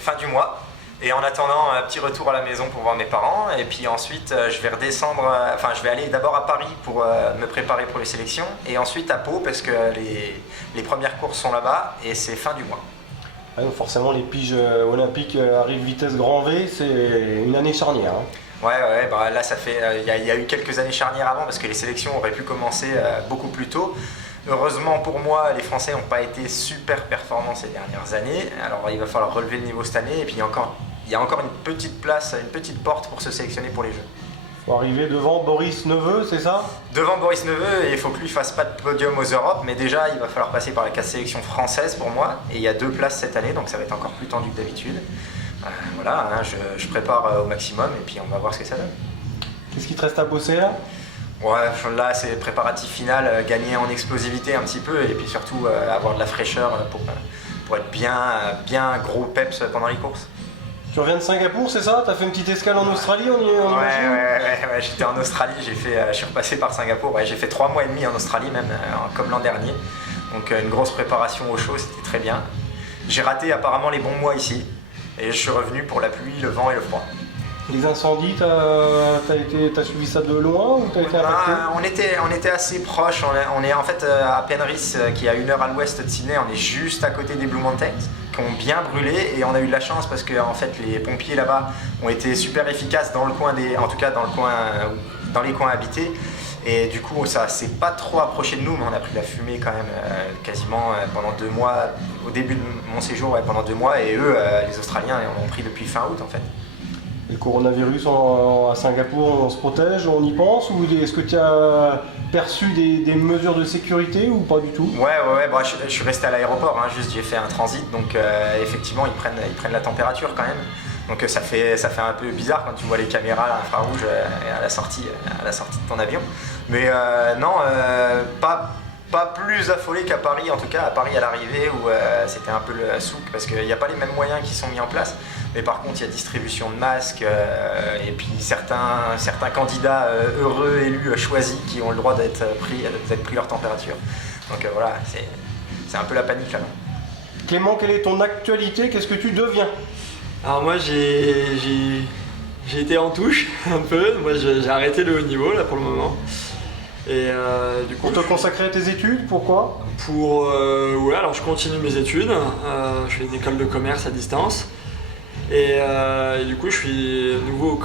Fin du mois, et en attendant un petit retour à la maison pour voir mes parents, et puis ensuite je vais redescendre, je vais aller d'abord à Paris pour me préparer pour les sélections, et ensuite à Pau parce que les premières courses sont là-bas et c'est fin du mois. Ouais, forcément les piges olympiques arrivent vitesse grand V, c'est une année charnière. Hein. Ouais, bah là ça fait, il y a eu quelques années charnières avant parce que les sélections auraient pu commencer beaucoup plus tôt. Heureusement pour moi, les Français n'ont pas été super performants ces dernières années, alors il va falloir relever le niveau cette année, et puis il y a encore une petite place, une petite porte pour se sélectionner pour les Jeux. Il faut arriver devant Boris Neveu, c'est ça? Devant Boris Neveu, et il faut que lui fasse pas de podium aux Europes, mais déjà il va falloir passer par la case sélection française pour moi, et il y a 2 places cette année, donc ça va être encore plus tendu que d'habitude. Voilà, hein, je prépare au maximum, et puis on va voir ce que ça donne. Qu'est-ce qui te reste à bosser là? Ouais, là c'est préparatif final, gagner en explosivité un petit peu et puis surtout avoir de la fraîcheur pour être bien gros peps pendant les courses. Tu reviens de Singapour, c'est ça? T'as fait une petite escale en Australie? Ouais, j'étais en Australie, je suis repassé par Singapour, ouais, j'ai fait 3 mois et demi en Australie même, comme l'an dernier. Donc une grosse préparation au chaud, c'était très bien. J'ai raté apparemment les bons mois ici et je suis revenu pour la pluie, le vent et le froid. Les incendies, t'as suivi ça de loin ou t'as été impacté? On était assez proches, on est en fait à Penrith qui est à 1 heure à l'ouest de Sydney, on est juste à côté des Blue Mountains qui ont bien brûlé, et on a eu de la chance parce que en fait les pompiers là-bas ont été super efficaces dans le coin dans les coins habités, et du coup ça s'est pas trop approché de nous, mais on a pris la fumée quand même quasiment pendant 2 mois, au début de mon séjour, pendant 2 mois, et eux les Australiens en ont pris depuis fin août en fait. Le coronavirus à Singapour, on se protège, on y pense, ou est-ce que tu as perçu des mesures de sécurité ou pas du tout? Ouais, bon, je suis resté à l'aéroport, hein, juste j'ai fait un transit, donc effectivement ils prennent la température quand même. Donc ça fait un peu bizarre quand tu vois les caméras infrarouges à la sortie de ton avion. Mais non, pas plus affolé qu'à Paris, en tout cas à Paris à l'arrivée où c'était un peu le souk parce qu'il n'y a pas les mêmes moyens qui sont mis en place, mais par contre il y a distribution de masques et puis certains candidats heureux, élus, choisis qui ont le droit d'être pris leur température. Donc voilà, c'est un peu la panique là-bas. Clément, quelle est ton actualité? Qu'est-ce que tu deviens? Alors moi j'ai été en touche un peu, moi j'ai arrêté le haut niveau là pour le moment. Et du coup, pour te consacrer à tes études, pourquoi? Ouais, alors je continue mes études, je fais une école de commerce à distance, et du coup je suis nouveau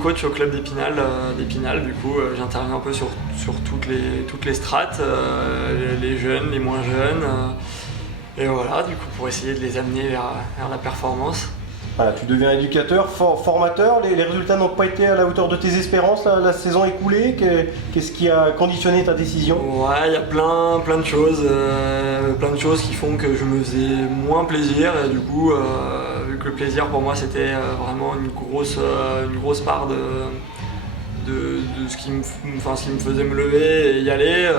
coach au club d'Épinal, du coup j'interviens un peu sur toutes les strates, les jeunes, les moins jeunes, et voilà, du coup pour essayer de les amener vers la performance. Voilà, tu deviens éducateur, formateur, les résultats n'ont pas été à la hauteur de tes espérances la saison écoulée. Qu'est-ce qui a conditionné ta décision? Ouais, il y a plein de choses qui font que je me faisais moins plaisir, et du coup, vu que le plaisir pour moi c'était vraiment une grosse part de ce qui me faisait me lever et y aller,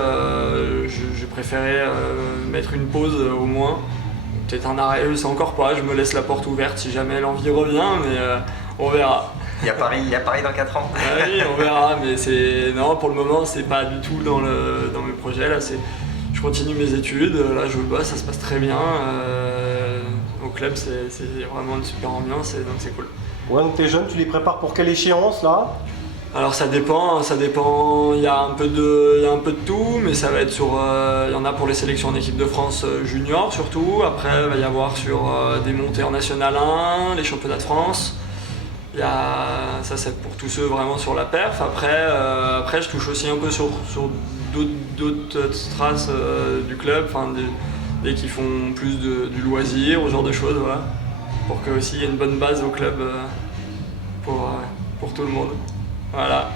j'ai préféré mettre une pause au moins. Peut-être un arrêt, c'est encore pas, je me laisse la porte ouverte si jamais l'envie revient, mais on verra. Il y a Paris dans 4 ans. Oui, on verra, mais non, pour le moment c'est pas du tout dans mes projets. Là, je continue mes études, là je bosse, ça se passe très bien. Au club c'est vraiment une super ambiance, et donc c'est cool. Ouais, donc tes jeunes, tu les prépares pour quelle échéance là? Alors ça dépend, il y a un peu de tout, mais ça va être il y en a pour les sélections en équipe de France junior surtout, après il va y avoir sur des montées en National 1, les championnats de France, ça c'est pour tous ceux vraiment sur la perf, après je touche aussi un peu sur d'autres strates du club, dès qu'ils font plus du loisir, ce genre de choses, voilà, pour qu'il y ait une bonne base au club pour tout le monde. Voilà.